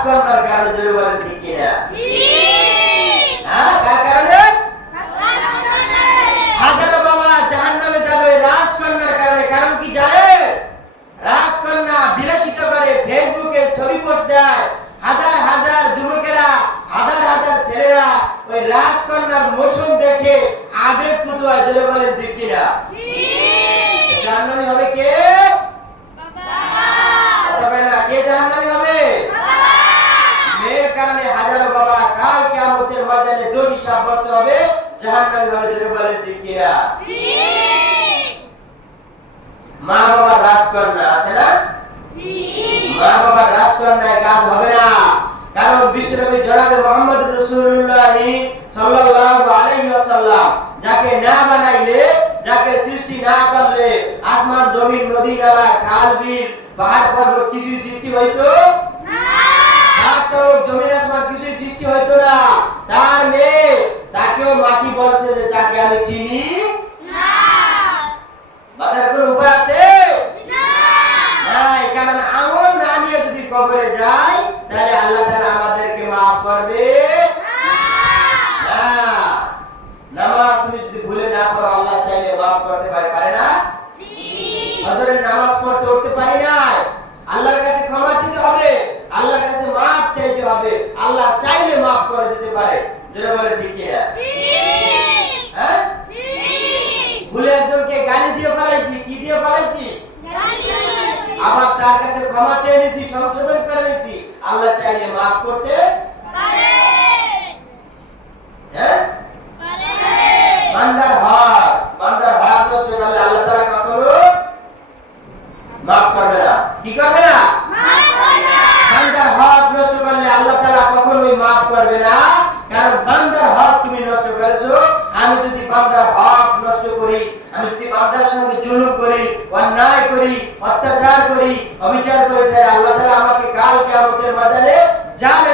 রাজকন্যার কারণে জোরে বলেন ঠিক কিনা? হ্যাঁ কার কারণে? হাজারো বাবা জাহান্নামে যাবে রাজকন্যার কারণে। কারণ কি জানে? রাজকন্যা বিলাসিত করে ফেসবুকে ছবি পোস্ট দেয়। হাজার হাজার যুবকেরা হাজার হাজার ছেলেরা ওই রাজকন্যার মৌসুম দেখে আবেগ হয় জোরে বলেন ঠিক কিনা জাহান্নামী হবে কে কথা বলে না কে জাহান্নামী হবে মেয়ের কারণে হাজারো বাবা কাল কিয়ামতের ময়দানে দড়ি সাব্যস্ত হবে জাহান্নামী হবে জোরে বলেন ঠিক কিনা? মা বাবার রাজকন্যা আছে না? মা বাবার রাজকন্যায় কাজ হবে না। কারণ বিশ্বনবী জনাবে মোহাম্মদ রাসূলুল্লাহ সাল্লাল্লাহু আলাইহি ওয়াসাল্লাম যাকে না বানাইলে যাকে সৃষ্টি না করলে আসমান জমিন নদী নালা খাল বিল পাহাড় পর্বত কিছু সৃষ্টি হইতো তরফ জমিন আসমান কিছুই সৃষ্টি হইতো না। তার তাকেও মাটি বলছে যে তাকে আমি চিনি বাজার কোনো উপায় আছে নাই কারণ আমল না নিয়ে যদি কবরে যাই তাহলে আল্লাহ তাআলা আমাদেরকে maaf করবে না নামাজ তুমি যদি ভুলে না পড়ো আল্লাহ চাইলে maaf করতে পারে পারে না হযরত নামাজ পড়তে উঠতে পারি না আল্লাহর কাছে ক্ষমা চাইতে হবে আল্লাহর কাছে maaf চাইতে হবে আল্লাহ চাইলে maaf করে দিতে পারে যেটা বলে ঠিক কি না হ্যাঁ ভুলে একজনকে গালি দিয়ে ফেলাইছি কি দিয়ে ফেলাইছি আবার তার কাছে ক্ষমা চেয়ে নিয়েছি সংশোধন করে নিয়েছি মাফ করতে হ্যাঁ বান্দার হক বান্দার হক নষ্ট করলে আল্লাহ তাআলা কখনো মাফ করবে না। কি করবে না? বান্দার হক নষ্ট করলে আল্লাহ তাআলা কখনোই মাফ করবে না। কারণ বান্দার হক তুমি নষ্ট করেছ। আমি যদি বান্দার হক নষ্ট করি আমি যদি বান্দার সঙ্গে জুলুম করি অন্যায় করি অত্যাচার করি অবিচার করি তাহলে আল্লাহ তাআলা আমাকে কাল কিয়ামতের ময়দানে যার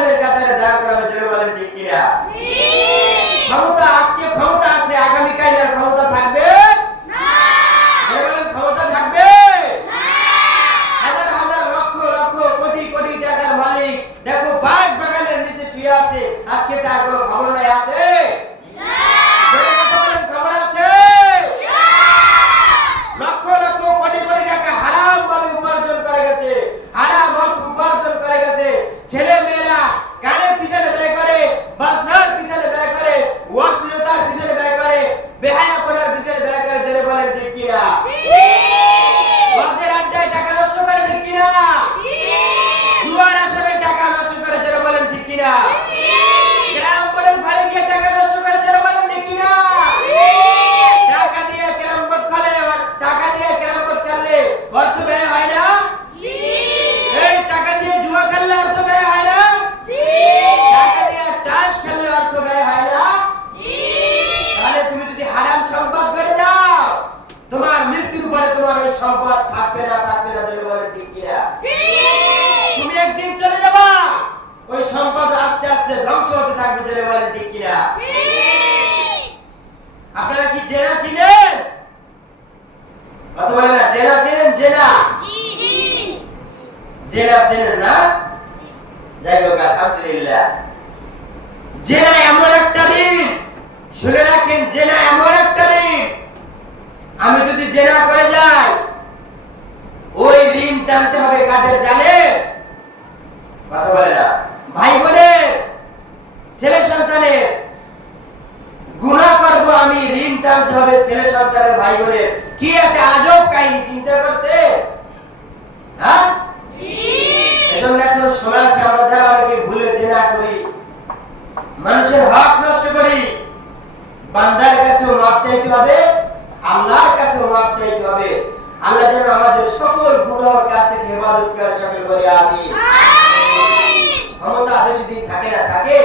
সম্পদ আস্তে আস্তে ধ্বংস হতে থাকবে যদি বলে ঠিক কিনা? আপনারা কি জেনা চিনেন? কথা বলে না জেনা চিনেন জেনা জেনা চিনেন না? যাই হোক আলহামদুলিল্লাহ। জেনা এমন একটা দিন শুনে রাখেন জেনা এমন একটা দিন। আমি যদি জেনা করে যাই ওই ঋণ টানতে হবে কাদের জানে কথা বলে না ভাই বোনের ছেলে সন্তানের গুণা করব আমি টানতে হবে ছেলে সন্তানের ভাই বোনের। কি একটা আজব কাহিনী চিন্তা করছে হ্যাঁ? এজন্য এখন সময় আছে আমরা যারা অনেকে ভুলে জেনা করি। মানুষের হক নষ্ট করি। বান্দার কাছেও মাপ চাইতে হবে আল্লাহর কাছেও মাপ চাইতে হবে। আল্লাহ যেন আমাদের সকল গুণার কাছ থেকে হেফাজত করে সকল বলে আমি ক্ষমতা বেশি দিন থাকে না থাকে?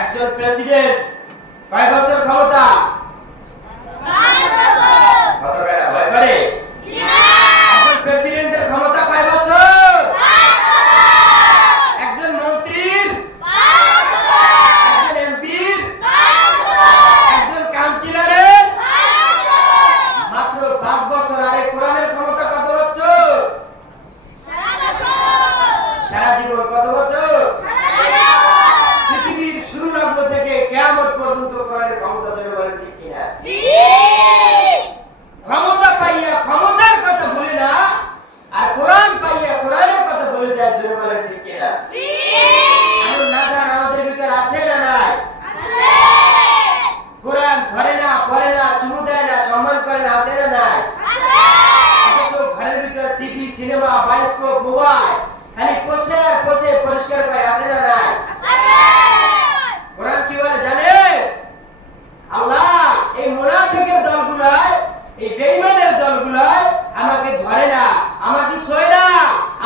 একজন প্রেসিডেন্ট কয় বছর ক্ষমতা? ভয় করে? প্রেসিডেন্টের ক্ষমতা কয় বছর একজন মন্ত্রীর? একজন এমপির? একজন কাউন্সিলরের? মাত্র পাঁচ বছর আরে কোরআনের ক্ষমতা কত বছর। সারা জীবন কত বছর পৃথিবীর শুরু লগ্ন থেকে কেয়ামত পর্যন্ত কোরআনের ক্ষমতা ধরে বলেন ঠিক কিনা ক্ষমতা পাইয়া ক্ষমতার কথা বলে না আর কোরআন পাইয়া কোরআনের কথা বলে যায় ধরে বলেন ঠিক কিনা এমন না জান আমাদের ভিতর আছে না নাই কোরআন ধরে না পড়ে না চুমু দেয় না সম্মান করে না আছে না নাই অথচ ঘরের ভিতর টিভি বায়োস্কোপ মোবাইল খালি আর পোষে পরিষ্কার করে আছে না নাই? কোরআন কি বলে জানে? আল্লাহ এই মুনাফিকের দলগুলোয় এই বেঈমানের দলগুলোয় আমাকে ধরে না আমাকে সয় না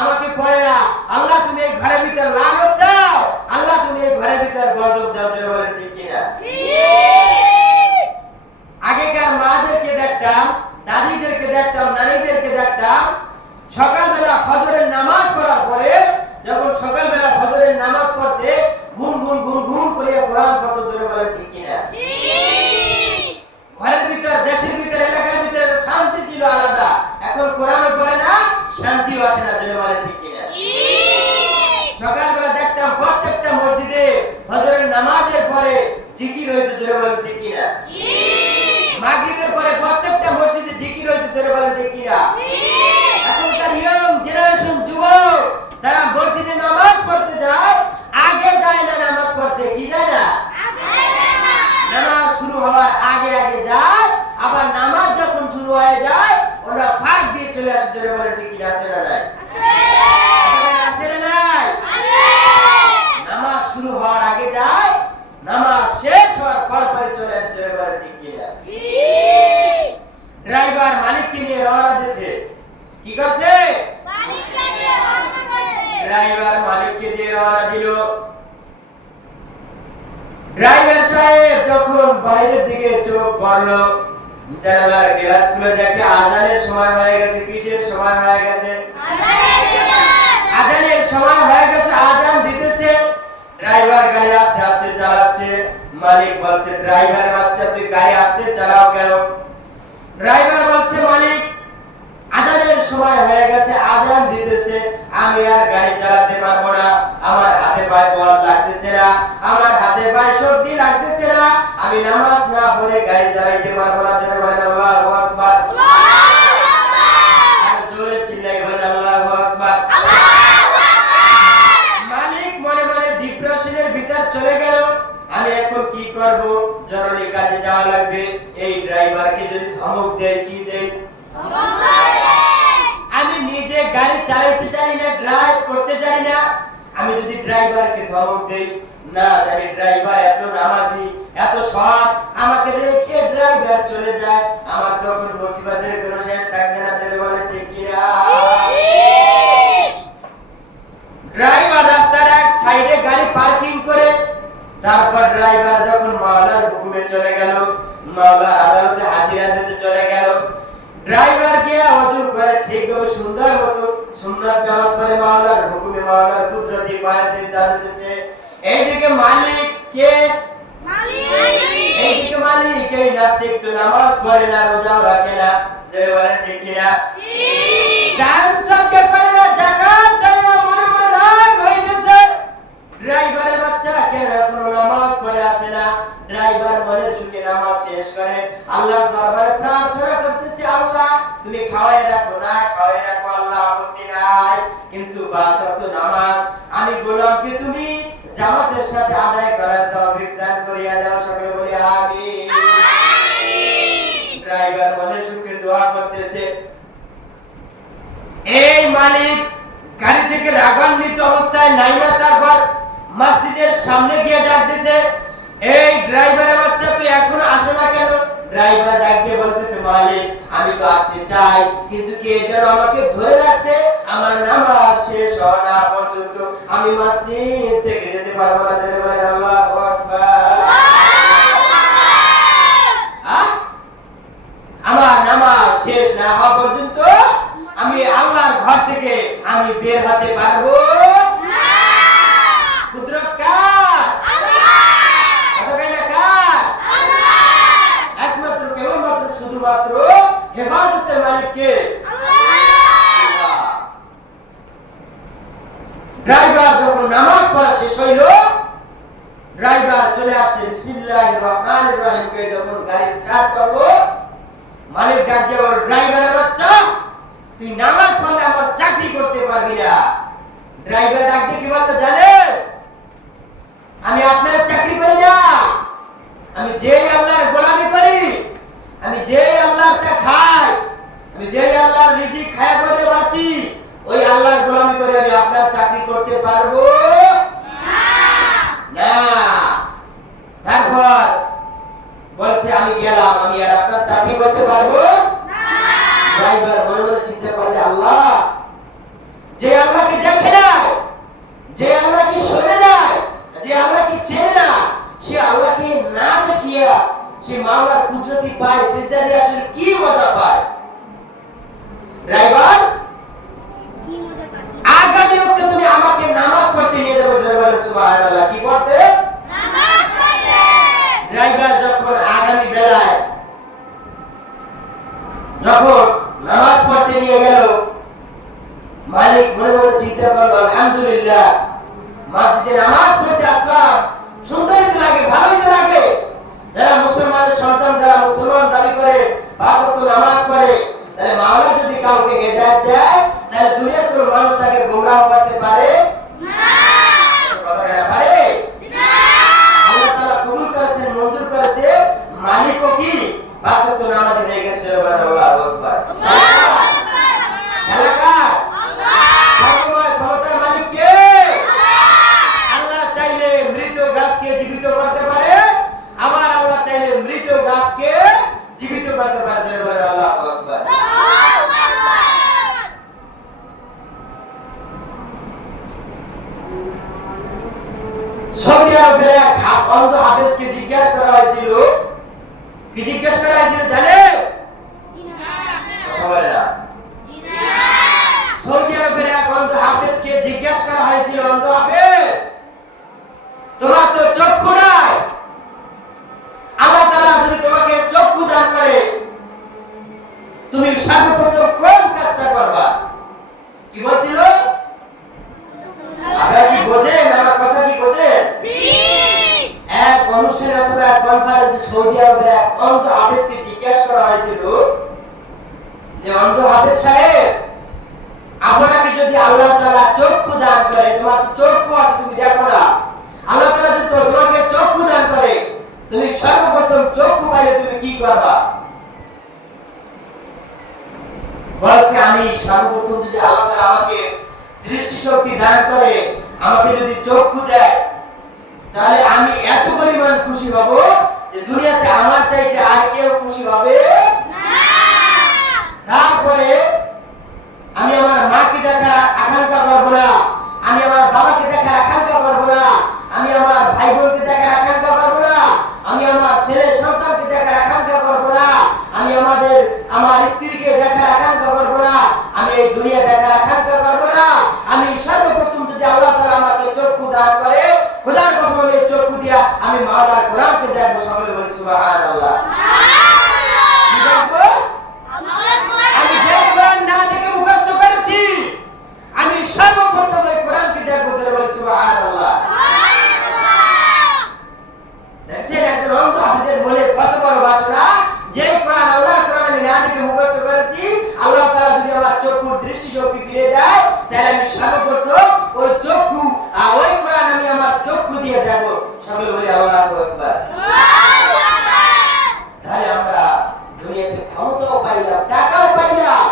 আমাকে পড়ে না। আল্লাহ তুমি এই ঘরের ভিতর লানত দাও। আল্লাহ তুমি এই ঘরের ভিতর গজব দাও জোরে বলেন ঠিক কিনা? আগেকার মাদেরকে দেখতাম দাদিদেরকে দেখতাম নারীদেরকে দেখতাম সকালবেলা ফজরের নামাজ পড়ার পরে যখন সকালবেলা ফজরের নামাজ পড়তে ঘুম ঘুম ঘুম ঘুম করে কোরআন পড়তে জোরে বলেন ঠিক কিনা? ঘরের ভিতর দেশের ভিতর এলাকার ভিতরে শান্তি ছিল আলাদা। এখন কোরআন পড়ে না শান্তি আসে না জোরে বলেন ঠিক কিনা? সকালবেলা দেখতাম প্রত্যেকটা মসজিদে ফজরের নামাজের পরে জিকির হইতে জোরে বলেন ঠিক কিনা? মাগরিবের পরে প্রত্যেকটা মসজিদে জিকির হইতে জোরে বলেন ঠিক কিনা এখনকার ইয়ং জেনারেশন যুবক তারা মসজিদে নামাজ পড়তে যায় আগে যায় না নামাজ পড়তে কি যায় না নামাজ শুরু হওয়ার আগে আগে যায় আবার নামাজ যখন শুরু হয়ে যায় ওরা ফাঁক দিয়ে চলে আসে জোরে বলে ঠিক কিনা আছে না নাই আপনারা আছে না নাই নামাজ শুরু হওয়ার আগে যায় নামাজ শেষ হওয়ার পর পরে চলে আসে জোরে বলে ঠিক কিনা ড্রাইভার মালিককে নিয়ে রওনা দিয়েছে কি করছে ড্রাইভার ড্রাইভার সাহেব যখন বাইরের দিকে চোখ পড়ল জানালার গ্লাস খুলে দেখে আজানের সময় হয়ে গেছে কিসের সময় হয়ে গেছে? আজানের সময় হয়ে গেছে আজান দিতেছে। ড্রাইভার গাড়ি আস্তে আস্তে চালাচ্ছে। মালিক বলছে ড্রাইভার বাচ্চা তুই গাড়ি আস্তে চালাও কেন? ড্রাইভার বলছে মালিক আজানের সময় হয়ে গেছে আজান দিতেছে। আমি আর গাড়ি চালাতে পারব না। পায়ে বল লাগতেছে না আমার হাতে পায়ে সর্দি লাগতেছে না আমি নামাজ না পড়ে গাড়ি চালাইতে পারব না জোরে বলেন আল্লাহু আকবার। জোরে চিল্লাই বলেন আল্লাহু আকবার। মালিক মনে মনে ডিপ্রেশনের ভিতর চলে গেল। আমি এখন কি করব? জরুরি কাজে যাওয়া লাগবে। এই ড্রাইভারকে যদি ধমক দেয় কি দেয়? আমি নিজে গাড়ি চালাতে জানি না ড্রাইভ করতে জানি না আমি যদি ড্রাইভারকে ধমক দেই, না জানি ড্রাইভার এত নামাজি, এত সৎ, আমাকে রেখে ড্রাইভার চলে যায়? আমার তখন মুসিবতের কোনো শেষ থাকবে না, তাহলে বলে, ঠিক ড্রাইভার রাস্তার এক সাইডে গাড়ি পার্কিং করে, তারপর ড্রাইভার যখন মাওলার হুকুমে চলে গেল মাওলার আদালতে হাজিরা দিতে চলে গেল। ড্রাইভার গিয়ে অজু করে ঠিকভাবে সুন্দর মতো সুন্নাত নামাজ পড়ে মাওলার হুকুমে মাওলার পায়ে সিজদা দিতেছে এইদিকে মালিক কে? এইদিকে মালিক এই নাস্তিক তো নামাজ পড়ে না রোজাও রাখে না। যে বলেন ঠিক কিনা গান সবকে করে না জাকাত দেয় মনে মনে রাগ হইতেছে। ড্রাইভারের বাচ্চা কেন এখনও নামাজ পড়ে আসে না ড্রাইভার মনের সুখে নামাজ শেষ করে। আল্লাহর দরবারে প্রার্থনা করতেছে আল্লাহ তুমি খাওয়াই রাখো না খাওয়াই রাখো আল্লাহ আপত্তি নাই কিন্তু বাচক নামাজ। আমি গোলামকে তুমি? জামাতের সাথে আদায় করার তৌফিক দান করিয়া দাও সকলে বলি আমিন। ড্রাইভার মনের সুখে দোয়া করতেছে। এই মালিক গাড়ি থেকে রাগান্বিত অবস্থায় নাইমা তারপর মসজিদের সামনে গিয়ে ডাক দিছে এই ড্রাইভারের বাচ্চা তুই এখন আসো না কেন? ড্রাইভার ডাক দিয়ে বলতেছে, মালিক, আমি তো আসতে চাই, কিন্তু কে যেন আমাকে ধরে রাখছে, আমার নামাজ শেষ হওয়া না পর্যন্ত আমি মসজিদ থেকে যেতে পারব না। যেতে বলেন, আল্লাহু? আমার নামাজ শেষ না হওয়া পর্যন্ত আমি আল্লাহর ঘর থেকে আমি বের হতে পারব কুদরত কার কতখানি কার একমাত্র কেবলমাত্র শুধুমাত্র কে ড্রাইভার যখন নামাজ পড়া শেষ হইল ড্রাইভার চলে আসছে বিসমিল্লাহির রহমানির রহিম কে যখন গাড়ি স্টার্ট করল মালিক ডাক দিয়ে বলল ড্রাইভারের বাচ্চা তুই নামাজ পড়লে আমার চাকরি করতে পারবি না। ড্রাইভার ডাক দিয়ে কি বলতো জানেন আমি আপনার চাকরি করি না। আমি যে আল্লাহর গোলামি করি আমি যে আল্লাহটা খাই যে আল্লাহর রিজিক খায়া করতে পারছি ওই আল্লাহর গোলামি করে আমি আপনার চাকরি করতে পারব? না। তারপর বলছে আমি গেলাম আমি আর আপনার চাকরি করতে পারব? ড্রাইভার মনে মনে চিন্তা করলে আল্লাহ যে আল্লাহকে দেখে নাই যে আল্লাহকে শোনে নাই যে আল্লাহকে চেনে না সে আল্লাহকে না দেখিয়া সে মাওলার কুদরতি পায় সেটা দিয়ে আসলে কি মজা পায়? ড্রাইভার? আগামী হপ্তাহে তুমি আমাকে নামাজ পড়তে নিয়ে যাবে বলে সুবহানাল্লাহ। কি করতে? নামাজ পড়তে। ড্রাইভার যখন আগামী বেলায় যখন নামাজ পড়তে নিয়ে গেল মালিক মনে মনে চিন্তা করল আলহামদুলিল্লাহ মসজিদে নামাজ পড়তে আসলাম। সুন্দরই তো লাগে ভালোই তো লাগে। যারা মুসলমানের সন্তান যারা মুসলমান দাবি করে পাঁচ নামাজ পড়ে। তাহলে মাওলা যদি কাউকে হেদায়েত দেয় তাহলে দুনিয়ার কোনো মানুষ তাকে গোমরাহ করতে পারে? কথা কেনা পারে আল্লাহ তাআলা কবুল করেছেন মঞ্জুর করেছে মালিকও কি পাঁচ ওয়াক্ত নামাজ হয়ে গেছে আল্লাহু আকবার এলাকার সর্বময় ক্ষমতার মালিক কে আল্লাহ চাইলে মৃত গাছকে জীবিত করতে পারে আবার আল্লাহ চাইলে মৃত গাছকে জীবিত করতে পারে জোরে বলে আল্লাহু আকবার তোমার তো তোমাকে করে তুমি সর্বপ্রথম কোন কাজটা করবা কি বলছিল আপনারা কি বোঝেন আমার কথা কি বোঝেন এক অনুষ্ঠানে অথবা এক কনফারেন্সে সৌদি আরবের এক অন্ধ হাফেজকে জিজ্ঞাসা করা হয়েছিল যে অন্ধ হাফেজ সাহেব আপনাকে যদি আল্লাহ তাআলা চক্ষু দান করে তোমার তো চক্ষু আছে তুমি দেখো না আল্লাহ তাআলা যদি তো- তোমাকে চক্ষু দান করে তুমি সর্বপ্রথম চক্ষু পাইলে তুমি কি করবা বলছে, আমি সর্বপ্রথম যদি আল্লাহ তাআলা আমাকে দৃষ্টিশক্তি দান করে, আমাকে যদি চক্ষু দেয়, তাহলে আমি এত পরিমাণ খুশি হব যে দুনিয়াতে আমার চাইতে আর কেউ খুশি হবে তারপরে আমি আমার মাকে দেখার আকাঙ্ক্ষা করব না, আমি আমার বাবাকে দেখার আকাঙ্ক্ষা করব না, আমি আমার ভাই বোনকে দেখার আকাঙ্ক্ষা করব না, আমি আমার ছেলে সন্তানকে দেখার আকাঙ্ক্ষা করব না। আমি আমাদের, আমার স্ত্রীকে দেখার আকাঙ্ক্ষা করব না। আমি এই দুনিয়া দেখার আকাঙ্ক্ষা করব না। আমি সর্বপ্রথম যদি আল্লাহ তাআলা আমাকে চক্ষু দান করে খোদার কসম আমি এই চক্ষু দিয়া আমি মাওলার কোরআনকে দেখব সকলে বলি সুবহানাল্লাহ কি দেখব আমি যে কোরআন না দেখে মুখস্থ করেছি আমি সর্বপ্রথম এই কোরআনকে দেখব বলে বলি সুবহানাল্লাহ দেখছেন একজন অন্ধ হাফিজের মনে কত বড় বাসনা যে কোরআন আল্লাহ কোরআন আমি না দেখে মুখস্থ করেছি আল্লাহ তাআলা যদি আমার চক্ষুর দৃষ্টি শক্তি ফিরে দেয় তাহলে আমি সর্বপ্রথম ওই চক্ষু আর ওই কোরআন আমি আমার চক্ষু দিয়ে দেখব সকলে বলি আল্লাহু আকবার তাহলে আমরা দুনিয়াতে ক্ষমতাও পাইলাম টাকাও পাইলাম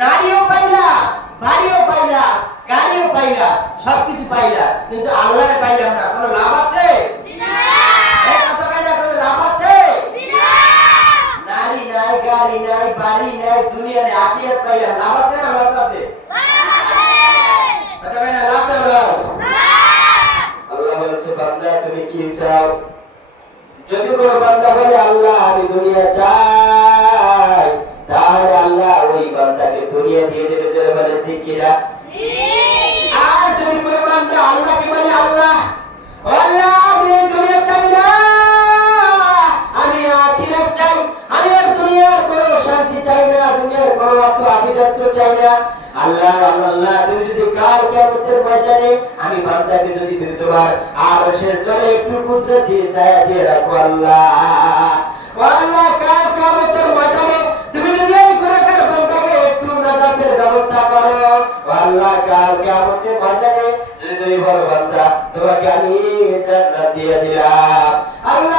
নারীও পাইলাম বাড়িও পাইলাম গাড়িও পাইলাম সবকিছু পাইলাম কিন্তু আল্লাহরে পাইলাম না কোনো লাভ আছে এই কথা পাইলা কোনো লাভ আছে নারী নাই গাড়ি নাই বাড়ি নাই দুনিয়া নেই আখিরাত পাইলাম লাভ আছে না লস আছে কথা পাইলা লাভ না লস আল্লাহ বলছে বান্দা তুমি কি চাও যদি কোনো বান্দা বলে আল্লাহ আমি দুনিয়া চাই তাহলে আল্লাহ ওই বান্দাকে দুনিয়া দিয়ে দেবে চলে বলে ঠিক কিনা আর যদি কোনো বান্দা আল্লাহকে বলে আল্লাহ ও আল্লাহ আমি এই দুনিয়া চাই না আমি আখিরাত চাই আমি আর দুনিয়ার কোনো শান্তি চাই না দুনিয়ার কোনো অর্থ আভিজাত্য চাই না আমি বান্দাকে তোমার তোমাকে আমি জান্নাত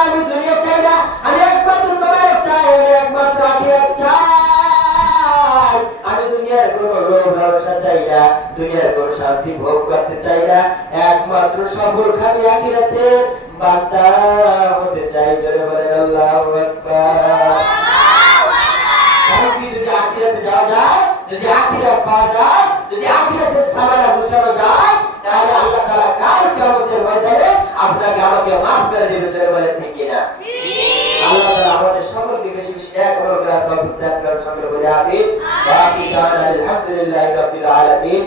আমি চাই না, আমি একমাত্র তোমার চাই, আমি একমাত্র আখিরাত চাই। লালসা চাই না দুনিয়ার কোনো শান্তি ভোগ করতে চাই না একমাত্র সফল খালি আখিরাতের বান্দা হতে চাই, জোরে বলেন আল্লাহু যদি আখিরাতে যাওয়া যায়, যদি আখিরাত পাওয়া যায়, যদি আখিরাতের সামানা গুছানো যায়, তাহলে আল্লাহ তাআলা কাল কিয়ামতের ময়দানে আপনাকে আমাকে মাফ করে দেবে, জোরে বলেন ঠিক কিনা? আল্লাহ তাআলা আমাদের সকলকে বেশি বেশি এক আমল করার তৌফিক দান করুন। সকলে বলে আমিন। ওয়া আখির দাওয়ানা আলহামদুলিল্লাহি রাব্বিল আলামিন।